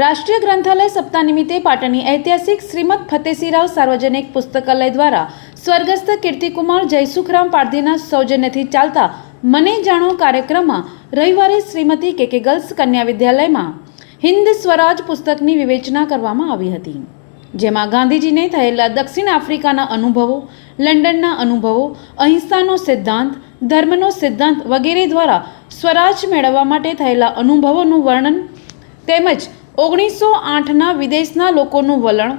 રાષ્ટ્રીય ગ્રંથાલય સપ્તાહ નિમિત્તે પાટણની ઐતિહાસિક શ્રીમદ ફતેસિંહરાવ સાર્વજનિક પુસ્તકાલય દ્વારા સ્વર્ગસ્થ કીર્તિકુમાર જયસુખરામ પારધીના સૌજન્યથી ચાલતા મને જાણો કાર્યક્રમમાં રવિવારે શ્રીમતી કે કે ગર્લ્સ કન્યા વિદ્યાલયમાં હિન્દ સ્વરાજ પુસ્તકની વિવેચના કરવામાં આવી હતી, જેમાં ગાંધીજીને થયેલા દક્ષિણ આફ્રિકાના અનુભવો, લંડનના અનુભવો, અહિંસાનો સિદ્ધાંત, ધર્મનો સિદ્ધાંત વગેરે દ્વારા સ્વરાજ મેળવવા માટે થયેલા અનુભવોનું વર્ણન તેમજ ઓગણીસો આઠના વિદેશના લોકોનું વલણ.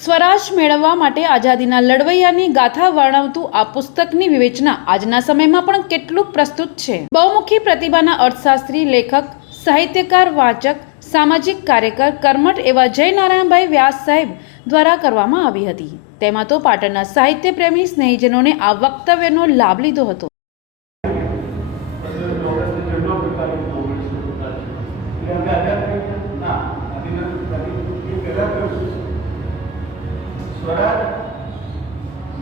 સ્વરાજ મેળવવા માટે આઝાદીના લડવૈયાની ગાથા વર્ણવતું આ પુસ્તકની વિવેચના આજના સમયમાં પણ કેટલું પ્રસ્તુત છે. બહુમુખી પ્રતિભાના અર્થશાસ્ત્રી, લેખક, સાહિત્યકાર, વાચક, સામાજિક કાર્યકર કર્મઠ એવા જયનારાયણભાઈ વ્યાસ સાહેબ દ્વારા કરવામાં આવી હતી. તેમાં તો પાટણના સાહિત્ય પ્રેમી સ્નેહીજનોને આ વક્તવ્યનો લાભ લીધો હતો. સ્વરાજ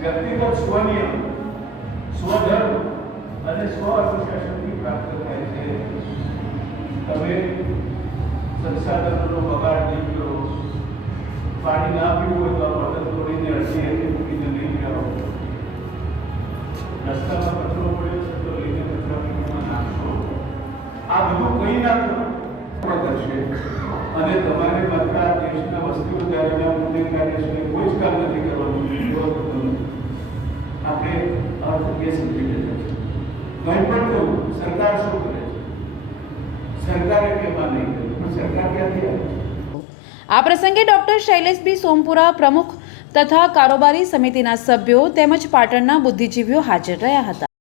વ્યક્તિગત સ્વનિયમ સ્વધર્મ અને સ્વ અનુશાસનથી પ્રાપ્ત થાય છે. તમે સંસાધનોનો બગાડ નહીં કરો. પાણી ના પીવું હોય તો બટન તોડીને અડધી અડધી મૂકીને નહીં જાઓ. રસ્તામાં કચરો પડ્યો છે તો લઈને કચરા પીવામાં નાખશો. આ બધું કંઈ ના કરો. કરશે? અને તમારે માત્ર દેશના વસ્તી વધારાના મુદ્દે કાર્ય છે. અર્થ કેસ લેતા છે. કંઈ પણ કહું, સરકાર શું કરે સરકારે કેમાં નહીં કર્યું પણ સરકાર ક્યાંથી આવે આ પ્રસંગે ડોક્ટર શૈલેષ બી સોમપુરા પ્રમુખ તથા કારોબારી સમિતિના સભ્યો તેમજ પાટણના બુદ્ધિજીવીઓ હાજર રહ્યા હતા.